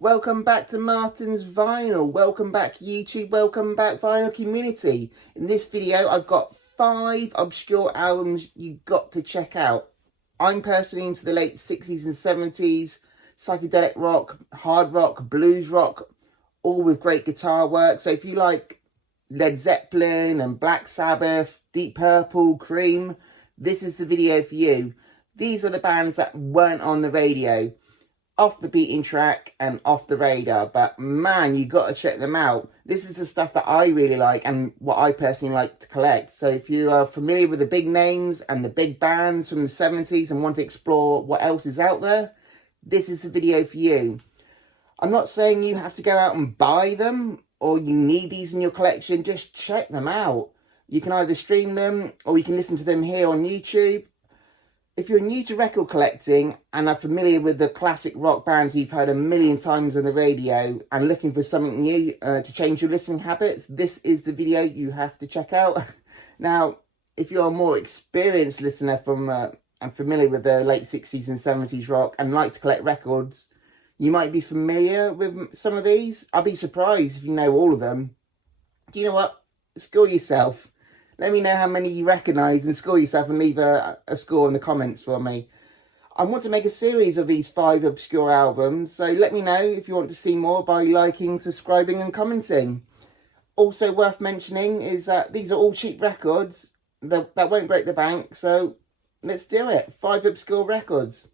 Welcome back to Martin's Vinyl. Welcome back YouTube. Welcome back Vinyl community. In this video, I've got 5 obscure albums you've got to check out. I'm personally into the late 60s and 70s, psychedelic rock, hard rock, blues rock, all with great guitar work. So if you like Led Zeppelin and Black Sabbath, Deep Purple, Cream, this is the video for you. These are the bands that weren't on the radio, off the beaten track and off the radar, but man, you got to check them out. This is the stuff that I really like and what I personally like to collect. So if you are familiar with the big names and the big bands from the 70s and want to explore what else is out there, this is the video for you. I'm not saying you have to go out and buy them or you need these in your collection. Just check them out. You can either stream them or you can listen to them here on YouTube. If you're new to record collecting and are familiar with the classic rock bands you've heard a million times on the radio and looking for something new to change your listening habits, this is the video you have to check out. Now, if you're a more experienced listener and familiar with the late 60s and 70s rock and like to collect records, you might be familiar with some of these. I'll be surprised if you know all of them. Do you know what? Score yourself. Let me know how many you recognise and score yourself and leave a score in the comments for me. I want to make a series of these 5 obscure albums, so let me know if you want to see more by liking, subscribing and commenting. Also worth mentioning is that these are all cheap records that won't break the bank, so let's do it. 5 obscure records.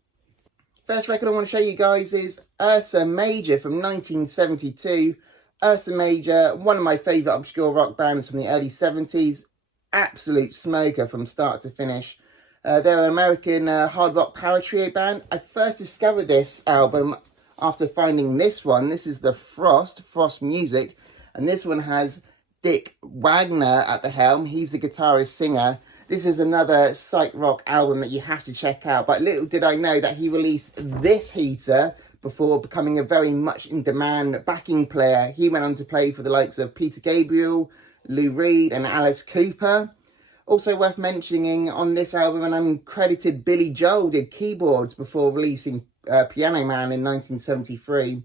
First record I want to show you guys is Ursa Major from 1972. Ursa Major, one of my favourite obscure rock bands from the early 70s. Absolute smoker from start to finish. They're an American hard rock power trio band. I first discovered this album after finding this one. This is the Frost Music, and this one has Dick Wagner at the helm. He's the guitarist singer. This is another psych rock album that you have to check out, but little did I know that he released this heater before becoming a very much in demand backing player. He went on to play for the likes of Peter Gabriel, Lou Reed and Alice Cooper. Also worth mentioning on this album, an uncredited Billy Joel did keyboards before releasing Piano Man in 1973.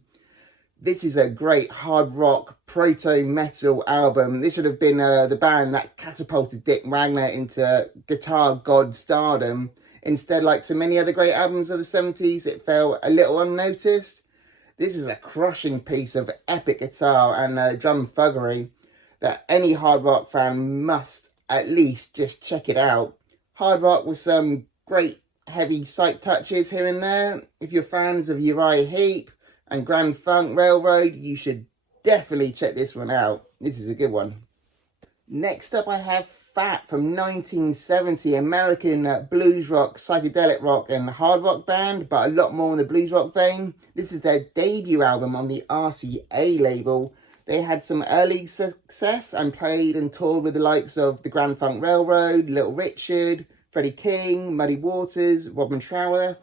This is a great hard rock proto-metal album. This should have been the band that catapulted Dick Wagner into guitar god stardom. Instead, like so many other great albums of the 70s, it fell a little unnoticed. This is a crushing piece of epic guitar and drum thuggery that any hard rock fan must at least just check it out. Hard rock with some great heavy psych touches here and there. If you're fans of Uriah Heep and Grand Funk Railroad, you should definitely check this one out. This is a good one. Next up I have Fat from 1970, American blues rock, psychedelic rock and hard rock band, but a lot more in the blues rock vein. This is their debut album on the RCA label. They had some early success and played and toured with the likes of the Grand Funk Railroad, Little Richard, Freddie King, Muddy Waters, Robin Trower,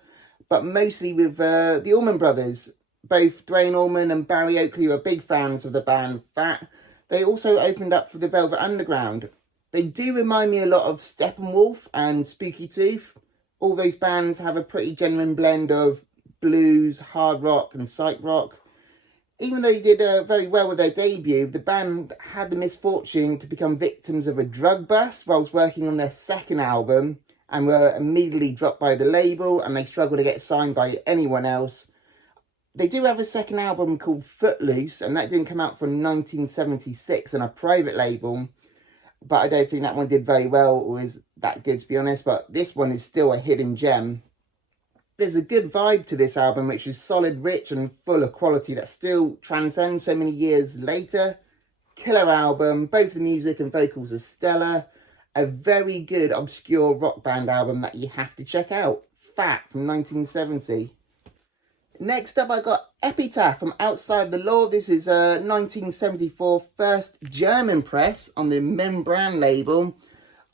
but mostly with the Allman Brothers. Both Dwayne Allman and Barry Oakley were big fans of the band Fat. They also opened up for the Velvet Underground. They do remind me a lot of Steppenwolf and Spooky Tooth. All those bands have a pretty genuine blend of blues, hard rock and psych rock. Even though they did very well with their debut, the band had the misfortune to become victims of a drug bust whilst working on their second album and were immediately dropped by the label, and they struggled to get signed by anyone else. They do have a second album called Footloose, and that didn't come out from 1976 on a private label, but I don't think that one did very well or was that good, to be honest, but this one is still a hidden gem. There's a good vibe to this album, which is solid, rich and full of quality that still transcends so many years later. Killer album, both the music and vocals are stellar. A very good obscure rock band album that you have to check out. Fat from 1970. Next up I got Epitaph from Outside the Law. This is a 1974 first German press on the Membran label.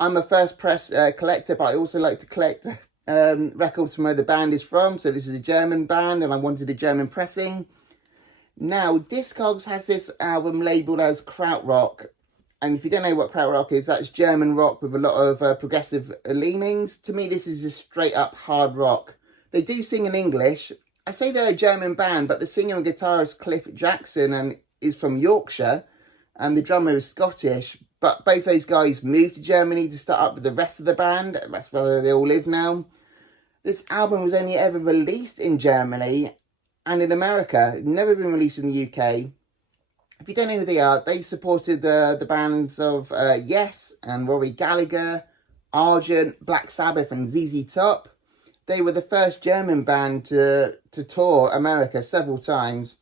I'm a first press collector, but I also like to collect records from where the band is from. So this is a German band and I wanted a German pressing. Now Discogs has this album labelled as krautrock, and if you don't know what krautrock is, that's German rock with a lot of progressive leanings. To me this is just straight up hard rock. They do sing in English I say they're a German band, but the singer and guitarist Cliff Jackson is from Yorkshire, and the drummer is Scottish. But both those guys moved to Germany to start up with the rest of the band. That's where they all live now. This album was only ever released in Germany and in America. Never been released in the UK. If you don't know who they are, they supported the bands of Yes and Rory Gallagher, Argent, Black Sabbath and ZZ Top. They were the first German band to tour America several times.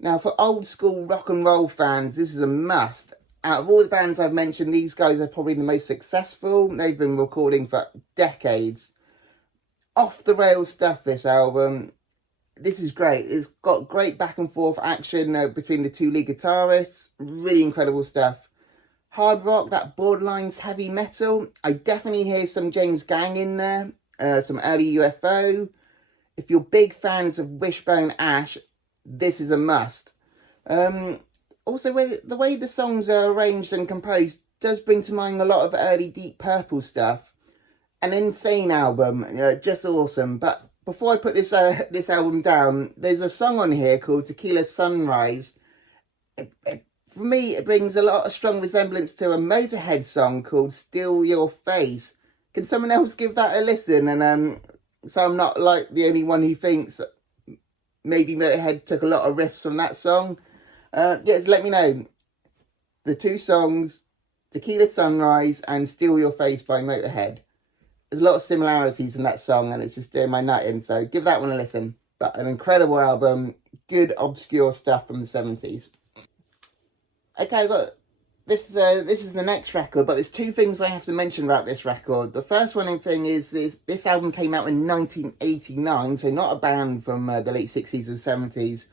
Now, for old school rock and roll fans, this is a must. Out of all the bands I've mentioned, these guys are probably the most successful. They've been recording for decades. Off the rails stuff, this album. This is great. It's got great back and forth action between the two lead guitarists. Really incredible stuff. Hard rock, that borderlines heavy metal. I definitely hear some James Gang in there. Some early UFO. If you're big fans of Wishbone Ash, this is a must. Also, the way the songs are arranged and composed does bring to mind a lot of early Deep Purple stuff. An insane album, just awesome. But before I put this album down, there's a song on here called Tequila Sunrise. For me, it brings a lot of strong resemblance to a Motorhead song called Steal Your Face. Can someone else give that a listen? And so I'm not like the only one who thinks that maybe Motorhead took a lot of riffs from that song. Yes, let me know. The two songs, Tequila Sunrise and Steal Your Face by Motorhead. There's a lot of similarities in that song, and it's just doing my nut in, so give that one a listen. But an incredible album, good obscure stuff from the 70s. Okay, look, this is the next record, but there's two things I have to mention about this record. The first one thing is this album came out in 1989, so not a band from the late 60s or 70s.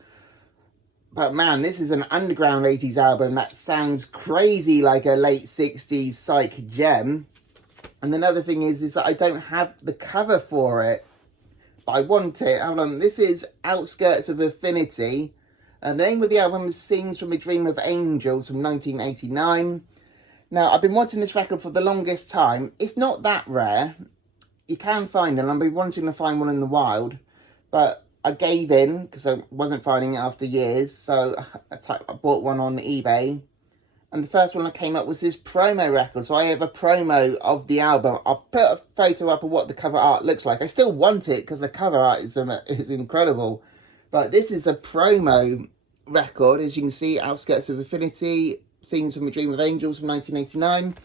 But man, this is an underground 80s album that sounds crazy like a late 60s psych gem. And another thing is that I don't have the cover for it, but I want it. Hold on, this is Outskirts of Infinity. And the name of the album is Scenes from a Dream of Angels from 1989. Now, I've been wanting this record for the longest time. It's not that rare. You can find them. I've been wanting to find one in the wild. But I gave in because I wasn't finding it after years. So I bought one on eBay. And the first one that came up was this promo record. So I have a promo of the album. I'll put a photo up of what the cover art looks like. I still want it because the cover art is incredible. But this is a promo record. As you can see, Outskirts of Infinity, Scenes from a Dream of Angels from 1989.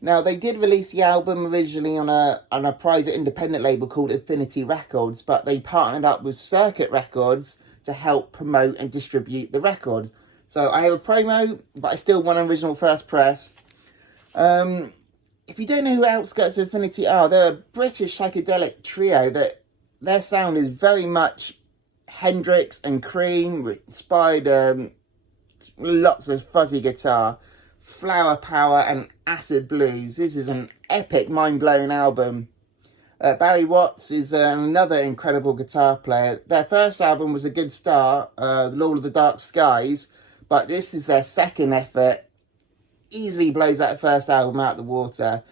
Now, they did release the album originally on a private independent label called Infinity Records. But they partnered up with Circuit Records to help promote and distribute the record. So I have a promo, but I still want an original first press. If you don't know who Outskirts of Infinity are, they're a British psychedelic trio that their sound is very much Hendrix and Cream, inspired lots of fuzzy guitar, flower power and acid blues. This is an epic, mind-blowing album. Barry Watts is another incredible guitar player. Their first album was a good start, The Lord of the Dark Skies, but this is their second effort. Easily blows that first album out of the water.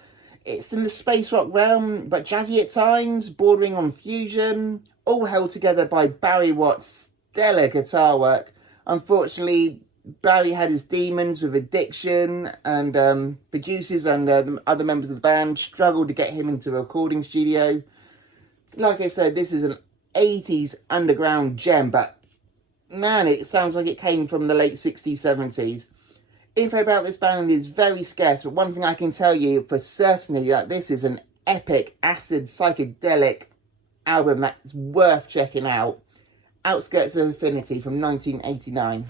It's in the space rock realm, but jazzy at times, bordering on fusion, all held together by Barry Watts' stellar guitar work. Unfortunately, Barry had his demons with addiction, and producers and the other members of the band struggled to get him into a recording studio. Like I said, this is an 80s underground gem, but man, it sounds like it came from the late 60s, 70s. Info about this band is very scarce, but one thing I can tell you for certainty that this is an epic acid psychedelic album that's worth checking out. Outskirts of Infinity from 1989.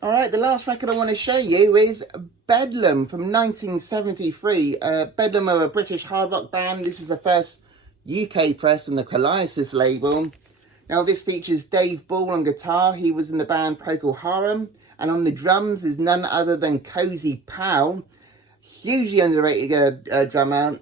Alright, the last record I want to show you is Bedlam from 1973. Bedlam are a British hard rock band. This is the first UK press on the Colossus label. Now, this features Dave Ball on guitar. He was in the band Procol Harum. And on the drums is none other than Cozy Powell. Hugely underrated drummer.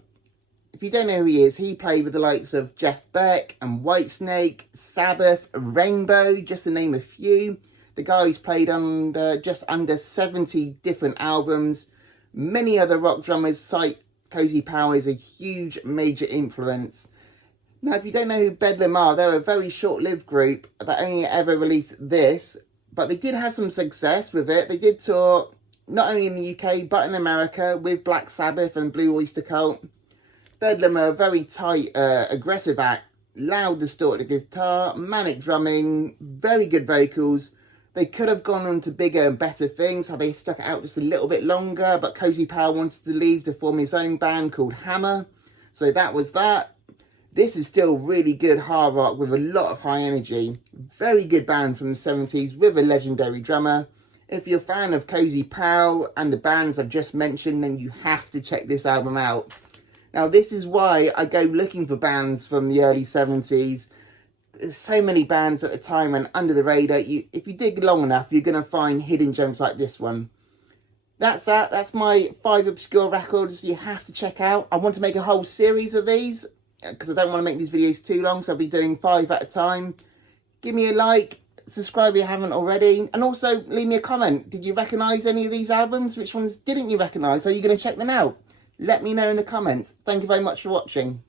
If you don't know who he is, he played with the likes of Jeff Beck and Whitesnake, Sabbath, Rainbow, just to name a few. The guy's played on just under 70 different albums. Many other rock drummers cite Cozy Powell as a huge major influence. Now, if you don't know who Bedlam are, they're a very short-lived group that only ever released this, but they did have some success with it. They did tour not only in the UK, but in America with Black Sabbath and Blue Oyster Cult. Bedlam are a very tight, aggressive act, loud distorted guitar, manic drumming, very good vocals. They could have gone on to bigger and better things had they stuck it out just a little bit longer, but Cozy Powell wanted to leave to form his own band called Hammer, so that was that. This is still really good hard rock with a lot of high energy. Very good band from the 70s with a legendary drummer. If you're a fan of Cozy Powell and the bands I've just mentioned, then you have to check this album out. Now, this is why I go looking for bands from the early 70s. There's so many bands at the time and under the radar. If you dig long enough, you're going to find hidden gems like this one. That's that. That's my 5 obscure records you have to check out. I want to make a whole series of these, because I don't want to make these videos too long, so I'll be doing 5 at a time. Give me a like, subscribe if you haven't already, and also leave me a comment. Did you recognise any of these albums? Which ones didn't you recognise? Are you going to check them out? Let me know in the comments. Thank you very much for watching.